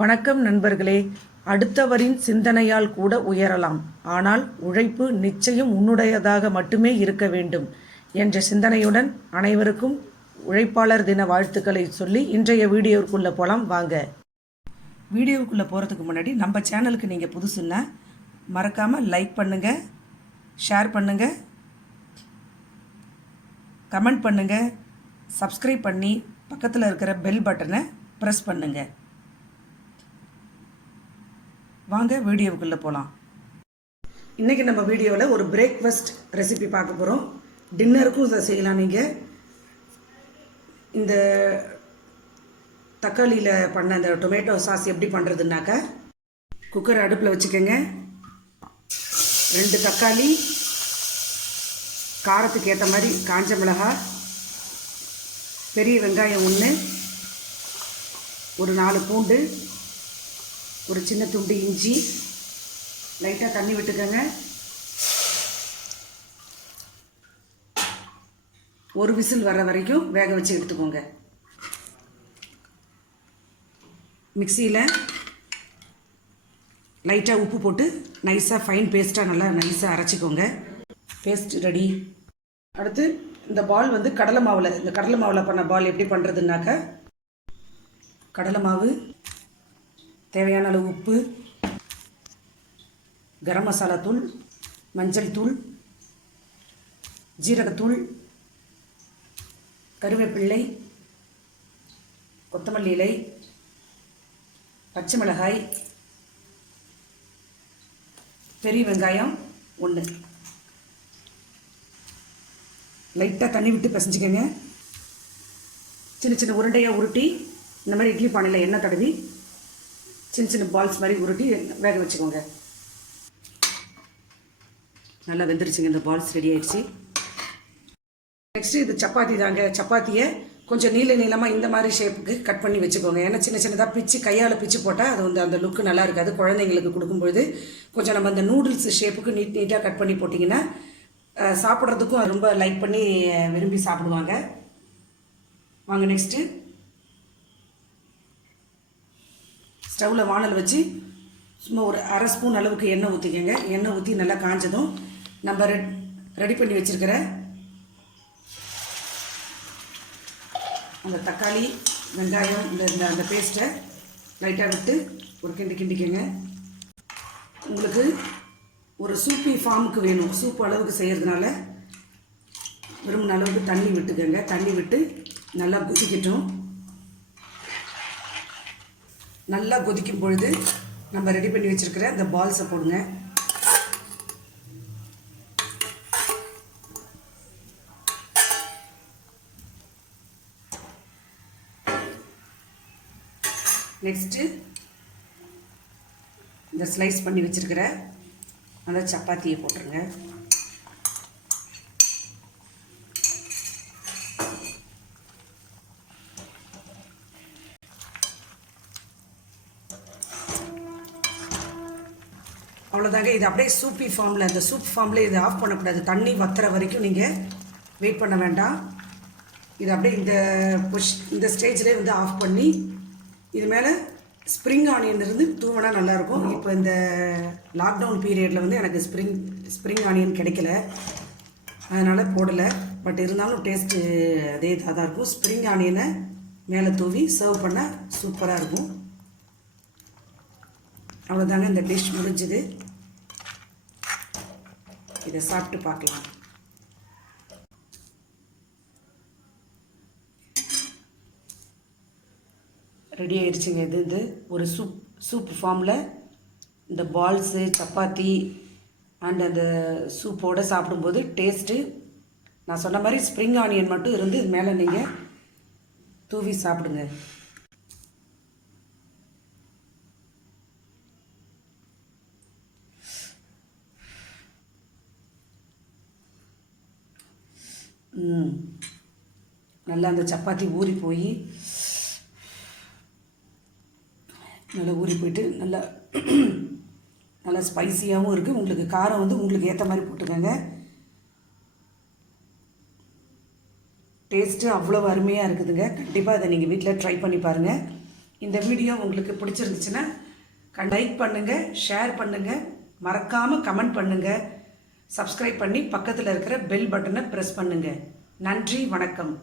வணக்கம் நண்பர்களே. அடுத்தவரின் சிந்தனையால் கூட உயரலாம், ஆனால் உழைப்பு நிச்சயம் உன்னுடையதாக மட்டுமே இருக்க வேண்டும் என்ற சிந்தனையுடன் அனைவருக்கும் உழைப்பாளர் தின வாழ்த்துக்களை சொல்லி இன்றைய வீடியோவுக்குள்ளே போகலாம் வாங்க. வீடியோவுக்குள்ளே போகிறதுக்கு முன்னாடி நம்ம சேனலுக்கு நீங்கள் புதுசுன்னா மறக்காமல் லைக் பண்ணுங்கள், ஷேர் பண்ணுங்கள், கமெண்ட் பண்ணுங்கள், சப்ஸ்கிரைப் பண்ணி பக்கத்தில் இருக்கிற பெல் பட்டனை ப்ரெஸ் பண்ணுங்கள். வாங்க வீடியோவுக்குள்ளே போகலாம். இன்றைக்கி நம்ம வீடியோவில் ஒரு பிரேக்ஃபாஸ்ட் ரெசிபி பார்க்க போகிறோம். டின்னருக்கும் இதை செய்யலாம். நீங்கள் இந்த தக்காளியில் பண்ண அந்த டொமேட்டோ சாஸ் எப்படி பண்ணுறதுனாக்கா, குக்கர் அடுப்பில் வச்சுக்கோங்க. 2 தக்காளி, காரத்துக்கு ஏற்ற மாதிரி காஞ்ச மிளகாய், பெரிய வெங்காயம் 1, ஒரு 4 பூண்டு, ஒரு சின்ன துண்டு இஞ்சி, லைட்டாக தண்ணி விட்டுக்கோங்க. ஒரு விசில் வர வரைக்கும் வேக வச்சு எடுத்துக்கோங்க. மிக்சியில் லைட்டாக உப்பு போட்டு நைஸாக ஃபைன் பேஸ்ட்டாக நல்லா நைஸாக அரைச்சிக்கோங்க. Paste ready. அடுத்து இந்த பால் வந்து கடலை மாவில், இந்த கடலை மாவில் பண்ண பால் எப்படி பண்ணுறதுனாக்கா, கடலை மாவு, தேவையான அளவு உப்பு, கரம் மசாலா தூள், மஞ்சள் தூள், ஜீரகத்தூள், கருவேப்பிள்ளை, கொத்தமல்லி இலை, பச்சை மிளகாய், பெரிய வெங்காயம் 1, லைட்டாக தண்ணி விட்டு பிசைஞ்சிக்கங்க. சின்ன சின்ன உருண்டையாக உருட்டி இந்த மாதிரி இட்லி பானையில் எண்ணெய் தடவி சின்ன சின்ன பால்ஸ் மாதிரி உருட்டி வேக வச்சுக்கோங்க. நல்லா வெந்துருச்சுங்க. இந்த பால்ஸ் ரெடி ஆயிடுச்சு. நெக்ஸ்ட்டு இது சப்பாத்தி தாங்க. சப்பாத்தியை கொஞ்சம் நீளமாக இந்த மாதிரி ஷேப்புக்கு கட் பண்ணி வச்சுக்கோங்க. ஏன்னா சின்ன சின்னதாக பிச்சு கையால் பிச்சு போட்டால் அது வந்து அந்த லுக்கு நல்லா இருக்காது. குழந்தைங்களுக்கு கொடுக்கும்பொழுது கொஞ்சம் நம்ம அந்த நூடுல்ஸ் ஷேப்புக்கு நீட்டாக கட் பண்ணி போட்டிங்கன்னா சாப்பிட்றதுக்கும் ரொம்ப லைக் பண்ணி விரும்பி சாப்பிடுவாங்க. வாங்க நெக்ஸ்ட்டு ஸ்டவ்வில் வானல் வச்சு சும்மா ஒரு அரை ஸ்பூன் அளவுக்கு எண்ணெய் ஊற்றிக்கங்க. எண்ணெய் ஊற்றி நல்லா காஞ்சதும் நம்ம ரெடி பண்ணி வச்சுருக்கிற அந்த தக்காளி, வெங்காயம், அந்த பேஸ்ட்டை லைட்டாக விட்டு ஒரு கிண்டிக்கங்க. உங்களுக்கு ஒரு சூப்பி ஃபார்முக்கு வேணும், சூப் அளவுக்கு செய்கிறதுனால விரும்பின அளவுக்கு தண்ணி விட்டுக்கங்க. தண்ணி விட்டு நல்லா கொதிக்கட்டும். நல்லா கொதிக்கும் பொழுது நம்ம ரெடி பண்ணி வச்சுருக்கிற இந்த பால்ஸை போடுங்க. நெக்ஸ்ட்டு இந்த ஸ்லைஸ் பண்ணி வச்சுருக்கிற அந்த சப்பாத்தியை போட்டுருங்க. அவ்வளோதாங்க. இது அப்படியே சூப்பி ஃபார்மில், அந்த சூப் ஃபார்மில் இது ஆஃப் பண்ணக்கூடாது. தண்ணி வத்துற வரைக்கும் நீங்கள் வெயிட் பண்ண வேண்டாம். இது அப்படியே இந்த ஸ்டேஜ்லேயே வந்து ஆஃப் பண்ணி இது மேலே ஸ்ப்ரிங் ஆனியன் இருந்து தூவினா நல்லாயிருக்கும். இப்போ இந்த லாக்டவுன் பீரியடில் வந்து எனக்கு ஸ்ப்ரிங் ஆனியன் கிடைக்கல, அதனால் போடலை. பட் இருந்தாலும் டேஸ்ட்டு அதே இதாக தான் இருக்கும். ஸ்ப்ரிங் ஆனியனை மேலே தூவி சர்வ் பண்ணால் சூப்பராக இருக்கும். அவ்வளோதாங்க, இந்த டிஷ் முடிஞ்சுது. இதை சாப்பிட்டு பார்க்கலாம். ரெடி ஆயிடுச்சுங்க. இது ஒரு சூப் ஃபார்மில் இந்த பால்ஸு, சப்பாத்தி அண்ட் அந்த சூப்போடு சாப்பிடும்போது டேஸ்ட்டு நான் சொன்ன மாதிரி ஸ்ப்ரிங் ஆனியன் மட்டும் இருந்து இது மேலே நீங்கள் தூவி சாப்பிடுங்க. நல்லா அந்த சப்பாத்தி ஊறி போய் நல்லா ஊறி போயிட்டு நல்லா ஸ்பைசியாகவும் இருக்குது. உங்களுக்கு காரம் வந்து உங்களுக்கு ஏற்ற மாதிரி போட்டுக்கோங்க. டேஸ்ட்டு அவ்வளோ அருமையாக இருக்குதுங்க. கண்டிப்பாக அதை நீங்கள் வீட்டில் ட்ரை பண்ணி பாருங்கள். இந்த வீடியோ உங்களுக்கு பிடிச்சிருந்துச்சுன்னா லைக் பண்ணுங்கள், ஷேர் பண்ணுங்கள், மறக்காமல் கமெண்ட் பண்ணுங்கள், சப்ஸ்கிரைப் பண்ணி பக்கத்தில் இருக்கிற பெல் பட்டனை ப்ரெஸ் பண்ணுங்கள். நன்றி, வணக்கம்.